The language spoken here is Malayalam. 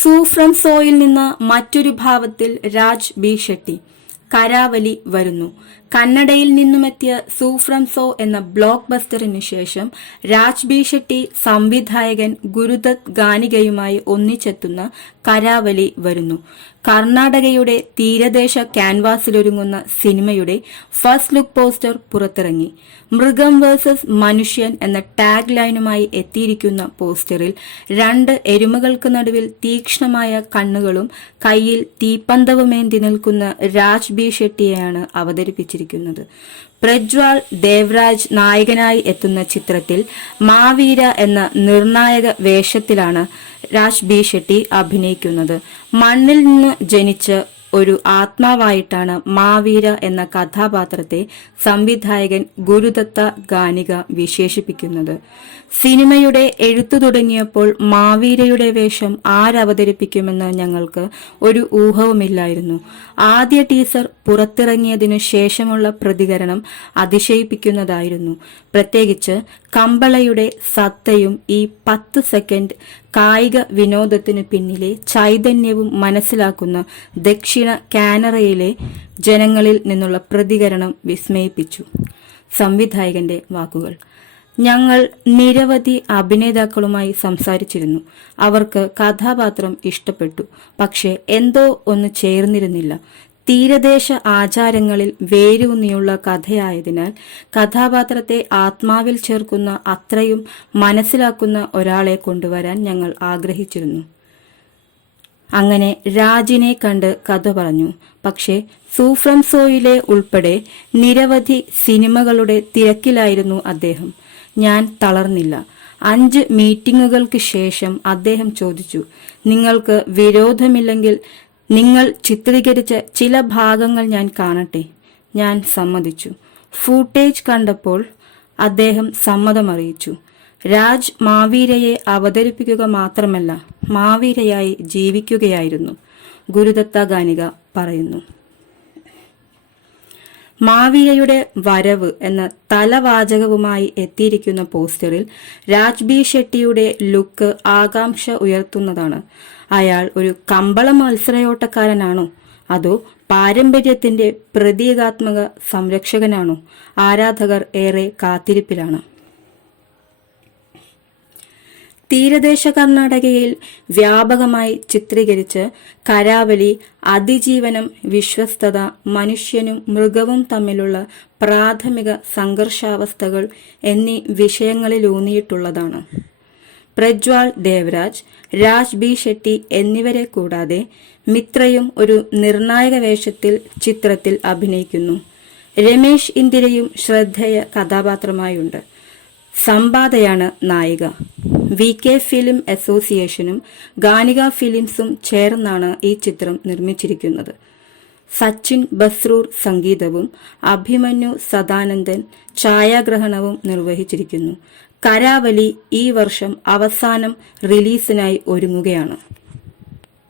സൂഫ്രം സോയിൽ നിന്ന് മറ്റൊരു ഭാവത്തിൽ രാജ് ബി ഷെട്ടി. കരാവലി വരുന്നു. കന്നഡയിൽ നിന്നുമെത്തിയ സൂഫ്രം സോ എന്ന ബ്ലോക്ക് ബസ്റ്ററിനു ശേഷം രാജ് ബി ഷെട്ടി സംവിധായകൻ ഗുരുദത്ത് ഗാനികയുമായി ഒന്നിച്ചെത്തുന്ന കരാവലി വരുന്നു. കർണാടകയുടെ തീരദേശ ക്യാൻവാസിലൊരുങ്ങുന്ന സിനിമയുടെ ഫസ്റ്റ് ലുക്ക് പോസ്റ്റർ പുറത്തിറങ്ങി. മൃഗം വേഴ്സസ് മനുഷ്യൻ എന്ന ടാഗ് ലൈനുമായി എത്തിയിരിക്കുന്ന പോസ്റ്ററിൽ 2 എരുമകൾക്ക് നടുവിൽ തീക്ഷ്ണമായ കണ്ണുകളും കയ്യിൽ തീപ്പന്തവുമേന്തി നിൽക്കുന്ന രാജ് ബി ഷെട്ടിയെയാണ് അവതരിപ്പിച്ചിരിക്കുന്നത്. പ്രജ്വാൾ ദേവരാജ് നായകനായി എത്തുന്ന ചിത്രത്തിൽ മാവീര എന്ന നിർണായക വേഷത്തിലാണ് രാജ് ബി ഷെട്ടി അഭിനയിക്കുന്നത്. മണ്ണിൽ നിന്ന് ജനിച്ച ഒരു ആത്മാവായിട്ടാണ് മാവീര എന്ന കഥാപാത്രത്തെ സംവിധായകൻ ഗുരുദത്ത ഗാനിക വിശേഷിപ്പിക്കുന്നത്. സിനിമയുടെ എഴുത്തു തുടങ്ങിയപ്പോൾ മാവീരയുടെ വേഷം ആരവതരിപ്പിക്കുമെന്ന് ഞങ്ങൾക്ക് ഒരു ഊഹവുമില്ലായിരുന്നു. ആദ്യ ടീസർ പുറത്തിറങ്ങിയതിനു ശേഷമുള്ള പ്രതികരണം അതിശയിപ്പിക്കുന്നതായിരുന്നു. പ്രത്യേകിച്ച് കമ്പളയുടെ സത്തയും ഈ 10 സെക്കൻഡ് കായിക വിനോദത്തിനു പിന്നിലെ ചൈതന്യവും മനസ്സിലാക്കുന്ന ദക്ഷിണ കാനറയിലെ ജനങ്ങളിൽ നിന്നുള്ള പ്രതികരണം വിസ്മയിപ്പിച്ചു. സംവിധായകന്റെ വാക്കുകൾ: ഞങ്ങൾ നിരവധി അഭിനേതാക്കളുമായി സംസാരിച്ചിരുന്നു. അവർക്ക് കഥാപാത്രം ഇഷ്ടപ്പെട്ടു. പക്ഷെ എന്തോ ഒന്ന് ചേർന്നിരുന്നില്ല. തീരദേശ ആചാരങ്ങളിൽ വേരൂന്നിയുള്ള കഥയായതിനാൽ കഥാപാത്രത്തെ ആത്മാവിൽ ചേർക്കുന്ന അത്രയും മനസ്സിലാക്കുന്ന ഒരാളെ കൊണ്ടുവരാൻ ഞങ്ങൾ ആഗ്രഹിച്ചിരുന്നു. അങ്ങനെ രാജിനെ കണ്ട് കഥ പറഞ്ഞു. പക്ഷേ സൂഫ്രം സോയിലെ ഉൾപ്പെടെ നിരവധി സിനിമകളുടെ തിരക്കിലായിരുന്നു അദ്ദേഹം. ഞാൻ തളർന്നില്ല. 5 മീറ്റിംഗുകൾക്ക് ശേഷം അദ്ദേഹം ചോദിച്ചു, നിങ്ങൾക്ക് വിരോധമില്ലെങ്കിൽ നിങ്ങൾ ചിത്രീകരിച്ച ചില ഭാഗങ്ങൾ ഞാൻ കാണട്ടെ. ഞാൻ സമ്മതിച്ചു. ഫൂട്ടേജ് കണ്ടപ്പോൾ അദ്ദേഹം സമ്മതമറിയിച്ചു. രാജ് മാവീരയെ അവതരിപ്പിക്കുക മാത്രമല്ല, മാവീരയായി ജീവിക്കുകയായിരുന്നു, ഗുരുദത്ത ഗാനിക പറയുന്നു. മാവീരയുടെ വരവ് എന്ന തലവാചകവുമായി എത്തിയിരിക്കുന്ന പോസ്റ്ററിൽ രാജ് ബി ഷെട്ടിയുടെ ലുക്ക് ആകാംക്ഷ ഉയർത്തുന്നതാണ്. അയാൾ ഒരു കമ്പള മത്സരയോട്ടക്കാരനാണോ അതോ പാരമ്പര്യത്തിന്റെ പ്രതീകാത്മക സംരക്ഷകനാണോ? ആരാധകർ ഏറെ കാത്തിരിപ്പിലാണ്. തീരദേശ കർണാടകയിൽ വ്യാപകമായി ചിത്രീകരിച്ച് കരാവലി അതിജീവനം, വിശ്വസ്തത, മനുഷ്യനും മൃഗവും തമ്മിലുള്ള പ്രാഥമിക സംഘർഷാവസ്ഥകൾ എന്നീ വിഷയങ്ങളിലൂന്നിയിട്ടുള്ളതാണ്. പ്രജ്വാൾ ദേവരാജ്, രാജ് ബി ഷെട്ടി എന്നിവരെ കൂടാതെ മിത്രയും ഒരു നിർണായക വേഷത്തിൽ ചിത്രത്തിൽ അഭിനയിക്കുന്നു. രമേശ് ഇന്ദിരയും ശ്രദ്ധേയ കഥാപാത്രമായുണ്ട്. സമ്പാദയാണ് നായിക. VK ഫിലിം അസോസിയേഷനും ഗാനിക ഫിലിംസും ചേർന്നാണ് ഈ ചിത്രം നിർമ്മിച്ചിരിക്കുന്നത്. സച്ചിൻ ബസ്രൂർ സംഗീതവും അഭിമന്യു സദാനന്ദൻ ഛായാഗ്രഹണവും നിർവഹിച്ചിരിക്കുന്നു. കരാവലി ഈ വർഷം അവസാനം റിലീസിനായി ഒരുങ്ങുകയാണ്.